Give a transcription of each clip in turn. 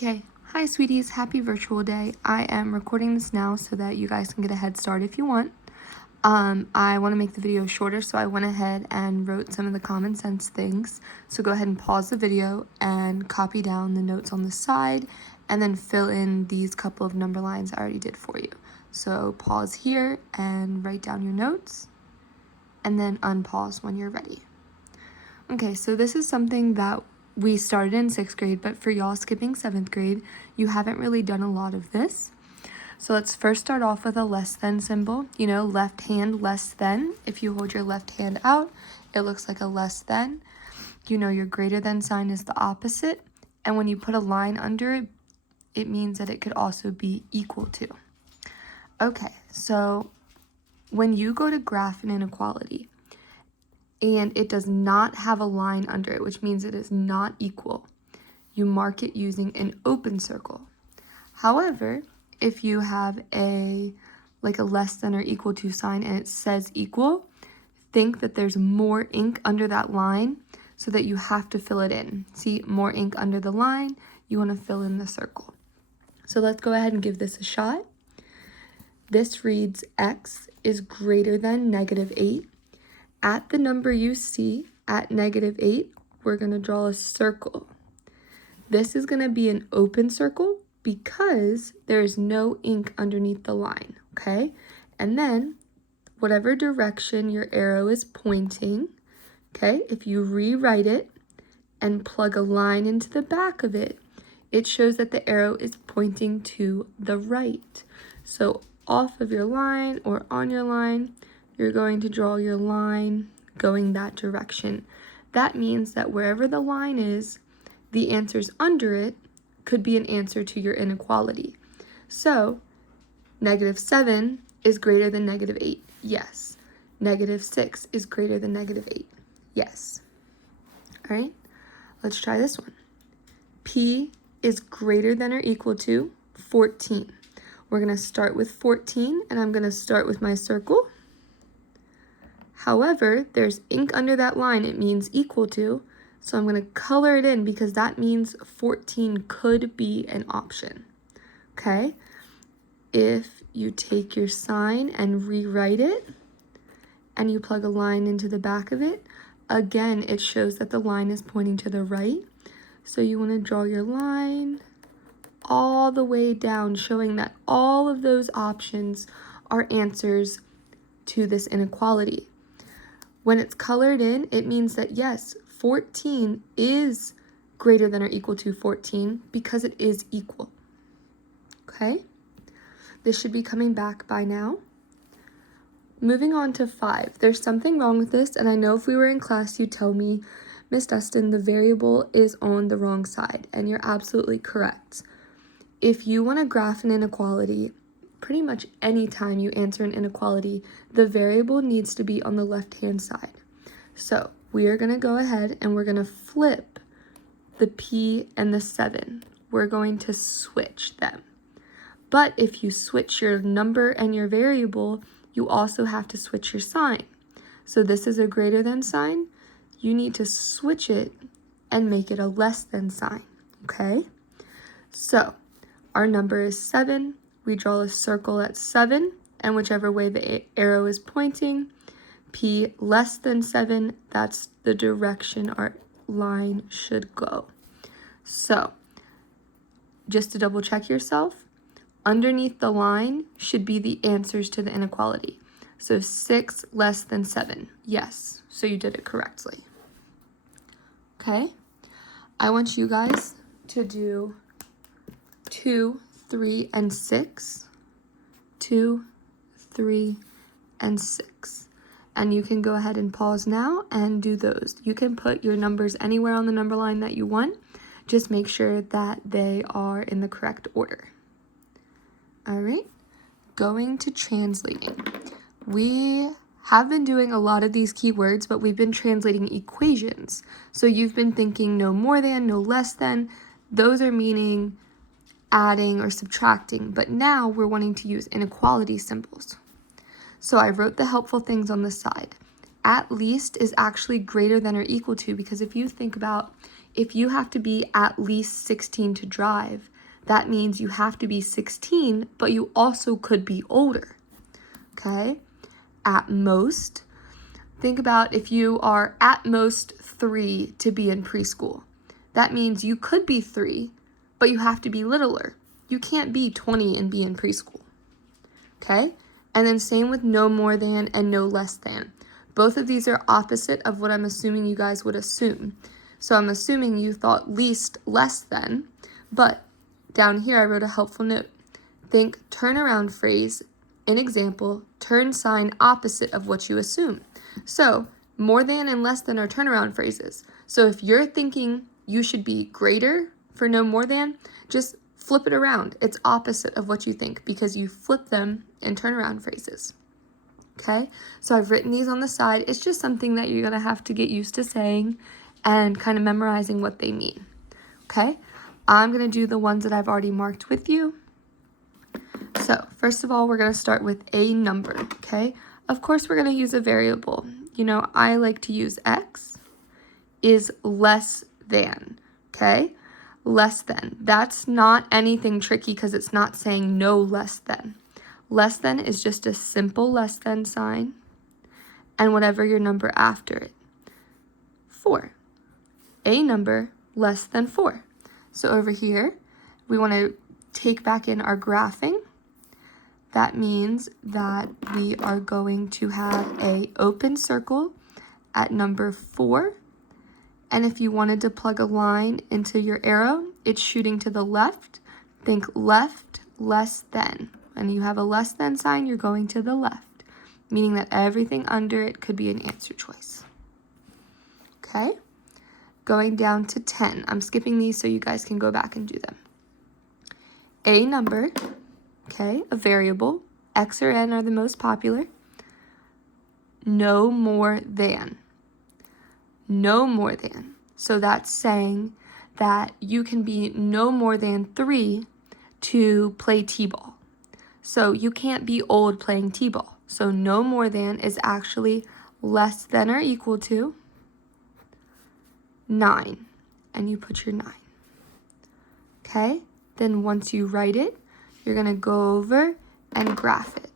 Okay, hi sweeties, happy virtual day. I am recording this now so that you guys can get a head start if you want. I want to make the video shorter, so I went ahead and wrote some of the common sense things. So go ahead and pause the video and copy down the notes on the side and then fill in these couple of number lines I already did for you. So pause here and write down your notes and then unpause when you're ready. Okay, so this is something that we started in 6th grade, but for y'all skipping 7th grade, you haven't really done a lot of this. So let's first start off with a less than symbol. You know, left hand less than. If you hold your left hand out, it looks like a less than. You know your greater than sign is the opposite. And when you put a line under it, it means that it could also be equal to. Okay, so when you go to graph an inequality, and it does not have a line under it, which means it is not equal, you mark it using an open circle. However, if you have a less than or equal to sign and it says equal, think that there's more ink under that line so that you have to fill it in. See, more ink under the line, you want to fill in the circle. So let's go ahead and give this a shot. This reads x is greater than -8. At the number you see, at -8, we're going to draw a circle. This is going to be an open circle because there is no ink underneath the line, okay? And then, whatever direction your arrow is pointing, okay, if you rewrite it and plug a line into the back of it, it shows that the arrow is pointing to the right. So off of your line or on your line, you're going to draw your line going that direction. That means that wherever the line is, the answers under it could be an answer to your inequality. So, -7 is greater than -8. Yes. -6 is greater than -8. Yes. All right, let's try this one. P is greater than or equal to 14. We're going to start with 14, and I'm going to start with my circle. However, there's ink under that line. It means equal to. So I'm going to color it in because that means 14 could be an option. Okay? If you take your sign and rewrite it, and you plug a line into the back of it, again, it shows that the line is pointing to the right. So you want to draw your line all the way down, showing that all of those options are answers to this inequality. When it's colored in, it means that yes, 14 is greater than or equal to 14 because it is equal. Okay? This should be coming back by now. Moving on to 5. There's something wrong with this, and I know if we were in class, you'd tell me, Miss Dustin, the variable is on the wrong side, and you're absolutely correct. If you want to graph an inequality, pretty much any time you answer an inequality, the variable needs to be on the left-hand side. So we are going to go ahead and we're going to flip the P and the 7. We're going to switch them. But if you switch your number and your variable, you also have to switch your sign. So this is a greater than sign. You need to switch it and make it a less than sign. Okay? So our number is 7. We draw a circle at 7, and whichever way the arrow is pointing, P less than 7, that's the direction our line should go. So, just to double check yourself, underneath the line should be the answers to the inequality. So 6 less than 7, yes, so you did it correctly. Okay, I want you guys to do 2, 3, and 6. 2, 3, and 6. And you can go ahead and pause now and do those. You can put your numbers anywhere on the number line that you want. Just make sure that they are in the correct order. All right, going to translating. We have been doing a lot of these keywords, but we've been translating equations. So you've been thinking no more than, no less than. Those are meaning adding or subtracting, but now we're wanting to use inequality symbols. So I wrote the helpful things on the side. At least is actually greater than or equal to, because if you think about if you have to be at least 16 to drive, that means you have to be 16, but you also could be older, okay? At most, think about if you are at most 3 to be in preschool. That means you could be 3, but you have to be littler. You can't be 20 and be in preschool, okay? And then same with no more than and no less than. Both of these are opposite of what I'm assuming you guys would assume. So I'm assuming you thought least less than, but down here I wrote a helpful note. Think turnaround phrase, in example, turn sign opposite of what you assume. So more than and less than are turnaround phrases. So if you're thinking you should be greater for no more than, just flip it around. It's opposite of what you think because you flip them in turnaround phrases. Okay, so I've written these on the side. It's just something that you're gonna have to get used to saying and kind of memorizing what they mean. Okay, I'm gonna do the ones that I've already marked with you. So first of all, we're gonna start with a number, okay? Of course, we're gonna use a variable. You know, I like to use x is less than, okay? Less than. That's not anything tricky because it's not saying no less than. Less than is just a simple less than sign and whatever your number after it. 4. A number less than 4. So over here, we want to take back in our graphing. That means that we are going to have an open circle at number 4. And if you wanted to plug a line into your arrow, it's shooting to the left. Think left less than. And you have a less than sign, you're going to the left, meaning that everything under it could be an answer choice. Okay? Going down to 10. I'm skipping these so you guys can go back and do them. A number, okay, a variable. X or N are the most popular. No more than. No more than. So that's saying that you can be no more than 3 to play t-ball. So you can't be old playing t-ball. So no more than is actually less than or equal to 9. And you put your 9. Okay? Then once you write it, you're going to go over and graph it.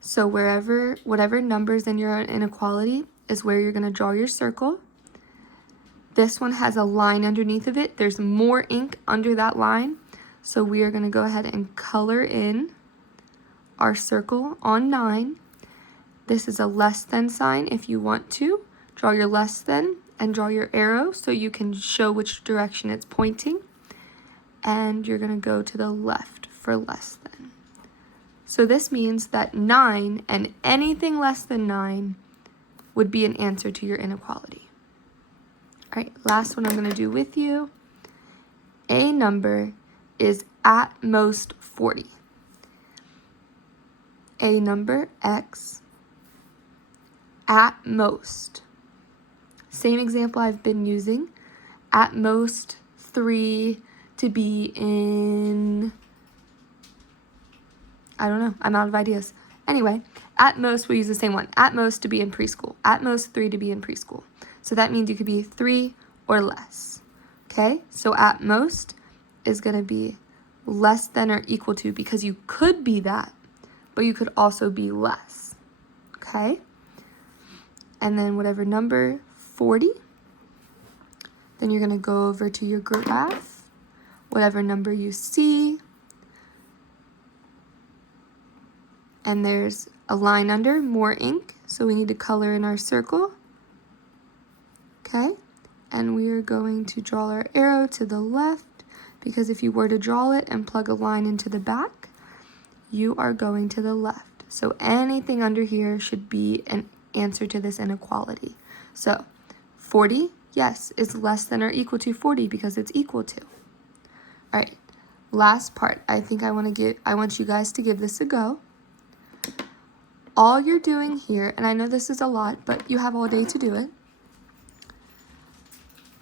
So whatever numbers in your inequality is where you're going to draw your circle. This one has a line underneath of it. There's more ink under that line. So we are going to go ahead and color in our circle on 9. This is a less than sign. If you want to, draw your less than and draw your arrow so you can show which direction it's pointing. And you're going to go to the left for less than. So this means that 9 and anything less than 9 would be an answer to your inequality. All right, last one I'm going to do with you. A number is at most 40. A number, x, at most. Same example I've been using. At most 3 to be in, I don't know, I'm out of ideas. Anyway, at most we'll use the same one. At most to be in preschool. At most 3 to be in preschool. So that means you could be 3 or less. Okay, so at most is going to be less than or equal to because you could be that, but you could also be less. Okay, and then whatever number, 40, then you're going to go over to your graph, whatever number you see, and there's a line under, more ink, so we need to color in our circle. Okay, and we are going to draw our arrow to the left because if you were to draw it and plug a line into the back, you are going to the left. So anything under here should be an answer to this inequality. So 40, yes, is less than or equal to 40 because it's equal to. All right, last part. I want you guys to give this a go. All you're doing here, and I know this is a lot, but you have all day to do it.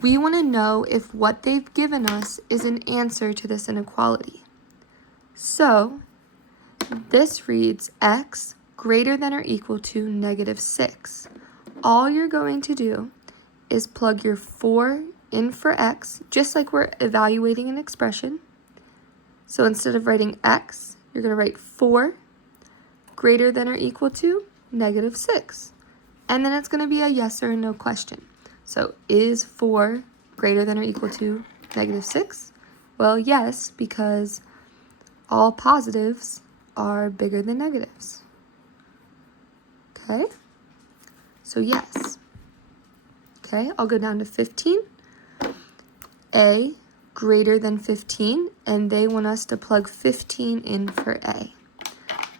We want to know if what they've given us is an answer to this inequality. So this reads x greater than or equal to -6. All you're going to do is plug your 4 in for x, just like we're evaluating an expression. So instead of writing x, you're going to write 4 greater than or equal to -6. And then it's going to be a yes or a no question. So is 4 greater than or equal to -6? Well, yes, because all positives are bigger than negatives. Okay? So yes. Okay, I'll go down to 15. A greater than 15, and they want us to plug 15 in for A.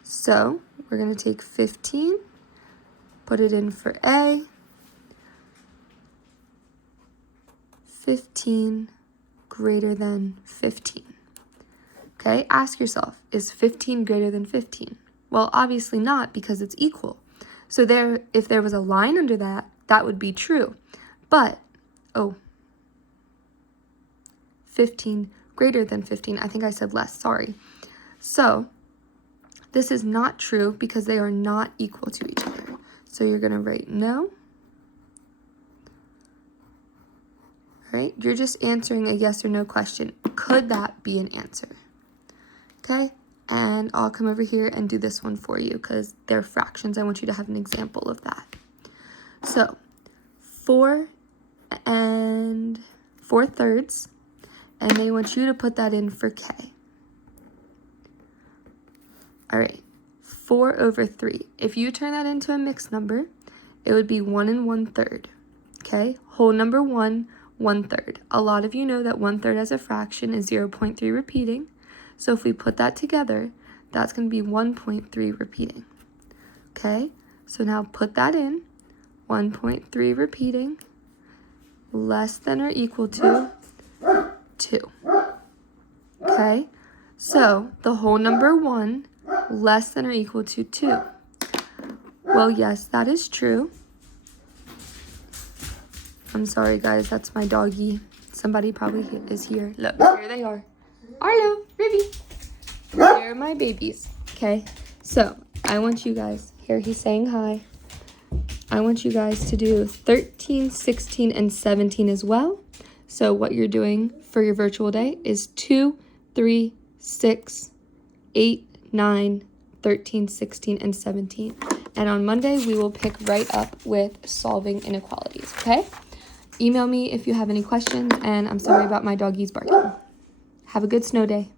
So we're going to take 15, put it in for A. 15 greater than 15. Okay, ask yourself, is 15 greater than 15? Well, obviously not, because it's equal. So if there was a line under that, that would be true. But, 15 greater than 15. I think I said less, sorry. So this is not true because they are not equal to each other. So you're going to write no. All right, you're just answering a yes or no question. Could that be an answer? Okay, and I'll come over here and do this one for you because they're fractions. I want you to have an example of that. So 4 4/3, and they want you to put that in for k. All right, 4/3. If you turn that into a mixed number, it would be 1 1/3. Okay, whole number 1, 1/3. A lot of you know that 1/3 as a fraction is 0.3 repeating. So if we put that together, that's going to be 1.3 repeating. Okay, so now put that in. 1.3 repeating, less than or equal to 2. Okay, so the whole number 1 less than or equal to 2. Well, yes, that is true. I'm sorry, guys, that's my doggy. Somebody probably is here. Look, here they are. Arlo, Ribby. They're my babies. Okay, so I want you guys, here he's saying hi. I want you guys to do 13, 16, and 17 as well. So what you're doing for your virtual day is 2, 3, 6, 8, 9, 13, 16, and 17. And on Monday, we will pick right up with solving inequalities, okay? Email me if you have any questions, and I'm sorry about my doggies barking. Have a good snow day.